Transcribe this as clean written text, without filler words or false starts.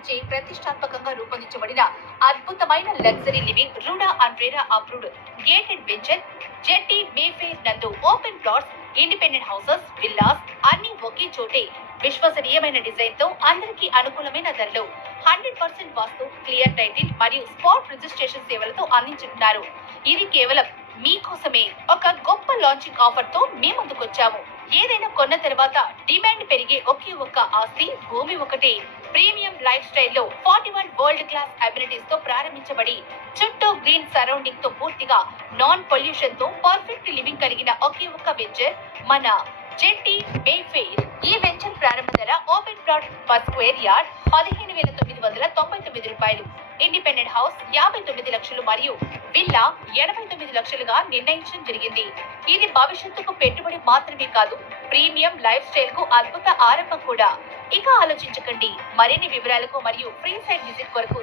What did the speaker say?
వారిచే ప్రతిష్టాత్మకంగా రూపొందించబడిన అద్భుతమైన luxury living RUDA and RERA approved gated venture Jetty Mayfair నందు open plots, independent houses, villas అన్ని ఒకే చోటే విశ్వసనీయమైన డిజైన్ తో అందరికీ అనుకూలమైన ధరలో 100% వాస్తు, క్లియర్ టైటిల్ మరియు స్పాట్ రిజిస్ట్రేషన్ సేవలతో అందించుతున్నారు. ఇది కేవలం మీకోసమే ఒక గొప్ప లాంచింగ్ ఆఫర్ తో మీ ముందుకొచ్చాము. ఏదైనా కొన్న తర్వాత డిమాండ్ పెరిగే ఒకే ఒక్క ఆస్తి భూమి ఒకటే. ప్రీమియం లైఫ్ స్టైల్లో 41 వరల్డ్ క్లాస్ అమ్యూనిటీస్ తో ప్రారంభించబడి చుట్టూ గ్రీన్ సరౌండింగ్ తో పూర్తిగా నాన్ పొల్యూషన్ తో పర్ఫెక్ట్ లివింగ్ కలిగిన ఒకే ఒక్క వెంచర్ మన జెట్టి మేఫేర్. ఈ వెంచర్ ప్రారంభ ధర open plot per square yard 15,999 రూపాయలు, ఇండిపెండెంట్ హౌస్ 59 లక్షలు మరియు విల్లా 89 లక్షలుగా నిర్ణయించడం జరిగింది. ఇది భవిష్యత్తుకు పెట్టుబడి మాత్రమే కాదు, ప్రీమియం లైఫ్ స్టైల్ కు అద్భుత ఆరంభం కూడా. ఇక ఆలోచించకండి. మరిన్ని వివరాలకు మరియు ఫ్రీ సైట్ విజిట్ కొరకు